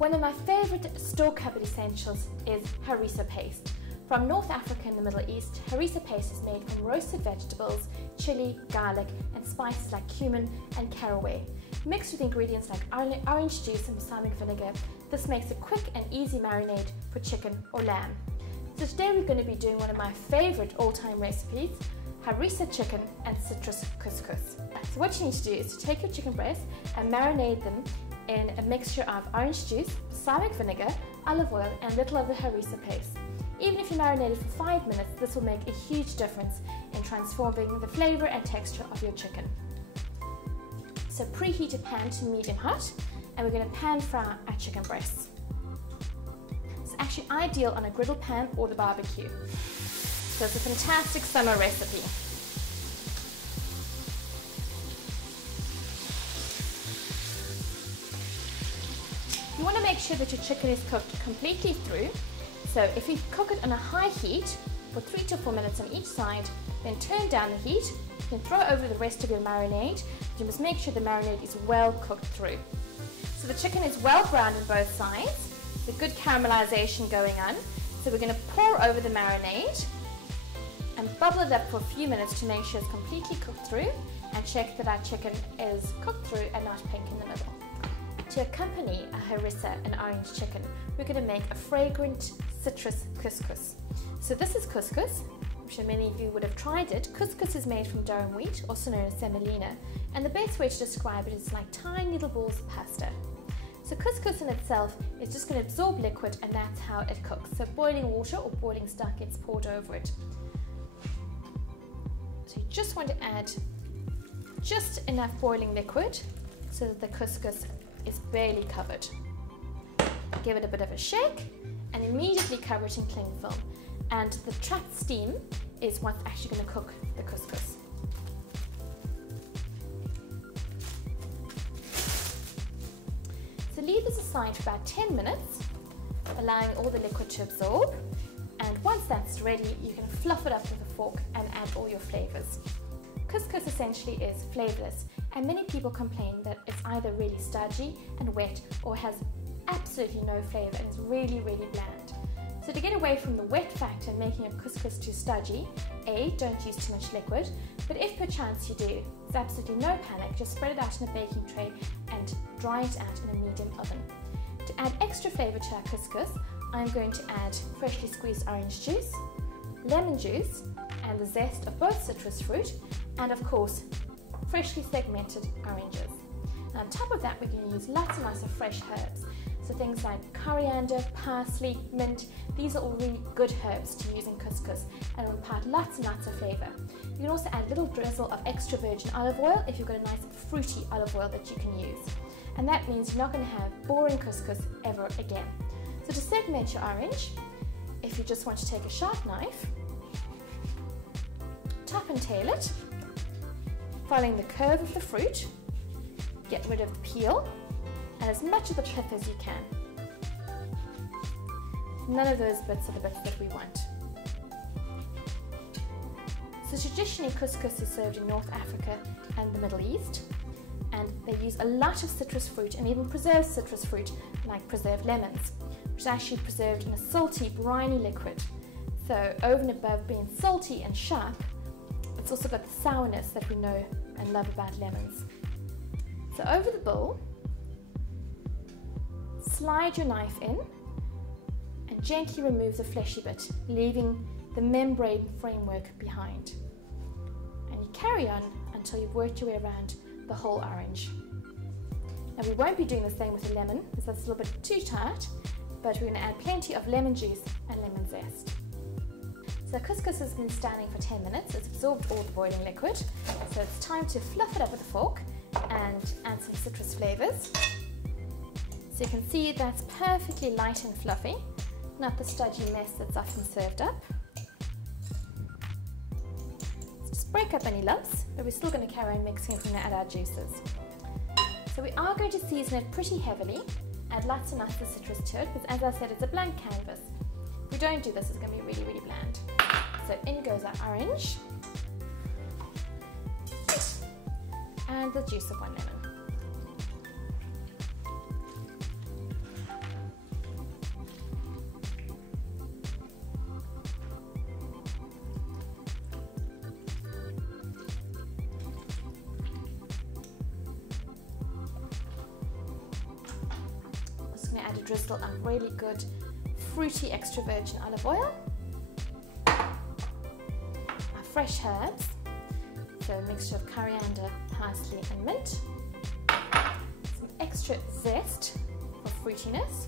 One of my favourite store cupboard essentials is harissa paste. From North Africa in the Middle East, harissa paste is made from roasted vegetables, chilli, garlic and spices like cumin and caraway. Mixed with ingredients like orange juice and balsamic vinegar, this makes a quick and easy marinade for chicken or lamb. So today we're going to be doing one of my favourite all-time recipes, harissa chicken and citrus couscous. So what you need to do is to take your chicken breasts and marinate them in a mixture of orange juice, balsamic vinegar, olive oil and a little of the harissa paste. Even if you marinate it for 5 minutes, this will make a huge difference in transforming the flavour and texture of your chicken. So preheat a pan to medium hot and we're going to pan fry our chicken breasts. It's actually ideal on a griddle pan or the barbecue. So it's a fantastic summer recipe. You want to make sure that your chicken is cooked completely through. So if you cook it on a high heat for 3 to 4 minutes on each side, then turn down the heat, then throw over the rest of your marinade. You must make sure the marinade is well cooked through. So the chicken is well browned on both sides, the good caramelization going on. So we're going to pour over the marinade and bubble it up for a few minutes to make sure it's completely cooked through and check that our chicken is cooked through and not pink in the middle. To accompany a harissa and orange chicken, we're going to make a fragrant citrus couscous. So this is couscous. I'm sure many of you would have tried it. Couscous is made from durum wheat, also known as semolina, and the best way to describe it is like tiny little balls of pasta. So couscous in itself is just going to absorb liquid and that's how it cooks. So boiling water or boiling stock gets poured over it. So you just want to add just enough boiling liquid so that the couscous is barely covered. Give it a bit of a shake and immediately cover it in cling film. And the trapped steam is what's actually going to cook the couscous. So leave this aside for about 10 minutes, allowing all the liquid to absorb. And once that's ready, you can fluff it up with a fork and add all your flavors. Couscous essentially is flavorless, and many people complain that it's either really stodgy and wet or has absolutely no flavor and is really, really bland. So to get away from the wet factor and making your couscous too stodgy, A, don't use too much liquid, but if perchance you do, there's absolutely no panic, just spread it out in a baking tray and dry it out in a medium oven. To add extra flavor to our couscous, I'm going to add freshly squeezed orange juice, lemon juice, and the zest of both citrus fruit, and of course, freshly segmented oranges. And on top of that, we're going to use lots and lots of fresh herbs. So things like coriander, parsley, mint, these are all really good herbs to use in couscous and will impart lots and lots of flavour. You can also add a little drizzle of extra virgin olive oil if you've got a nice fruity olive oil that you can use. And that means you're not going to have boring couscous ever again. So to segment your orange, if you just want to take a sharp knife, top and tail it, following the curve of the fruit, get rid of the peel and as much of the pith as you can. None of those bits are the bits that we want. So traditionally couscous is served in North Africa and the Middle East, and they use a lot of citrus fruit and even preserved citrus fruit like preserved lemons, which is actually preserved in a salty, briny liquid. So over and above being salty and sharp, it's also got the sourness that we know and love about lemons. So over the bowl, slide your knife in and gently remove the fleshy bit, leaving the membrane framework behind. And you carry on until you've worked your way around the whole orange. Now we won't be doing the same with the lemon because that's a little bit too tart, but we're going to add plenty of lemon juice and lemon zest. So couscous has been standing for 10 minutes, it's absorbed all the boiling liquid, so it's time to fluff it up with a fork and add some citrus flavours. So you can see that's perfectly light and fluffy, not the stodgy mess that's often served up. So just break up any lumps, but we're still going to carry on mixing it when we add our juices. So we are going to season it pretty heavily, add lots and lots of citrus to it, because as I said, it's a blank canvas. If we don't do this, it's going to be really, really bland. So in goes our orange and the juice of 1 lemon. just going to add a drizzle of really good fruity extra virgin olive oil, our fresh herbs, so a mixture of coriander, parsley and mint, some extra zest for fruitiness.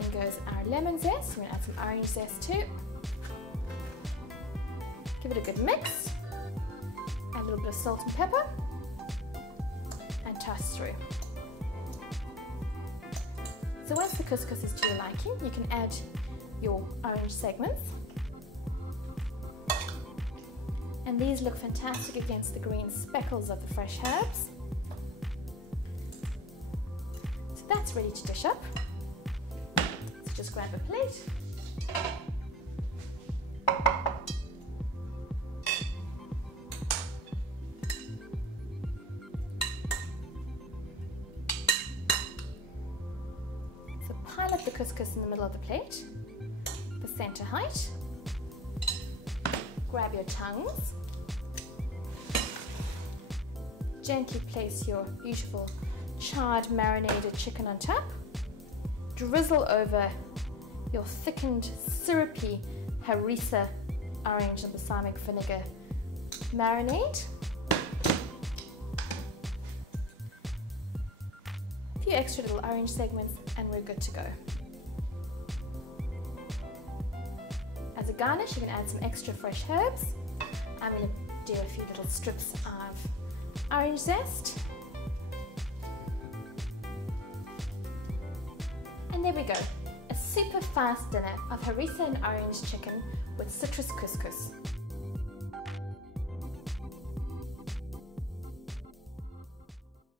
Then goes our lemon zest. We're going to add some orange zest too. Give it a good mix, add a little bit of salt and pepper, and toss through. So once the couscous is to your liking, you can add your orange segments. And these look fantastic against the green speckles of the fresh herbs. So that's ready to dish up. So just grab a plate. So pile up the couscous in the middle of the plate, the center height. Grab your tongues. Gently place your beautiful charred marinated chicken on top. Drizzle over your thickened syrupy Harissa orange and balsamic vinegar marinade. A few extra little orange segments and we're good to go. As a garnish, you can add some extra fresh herbs. I'm going to do a few little strips of orange zest. And there we go, a super fast dinner of harissa and orange chicken with citrus couscous.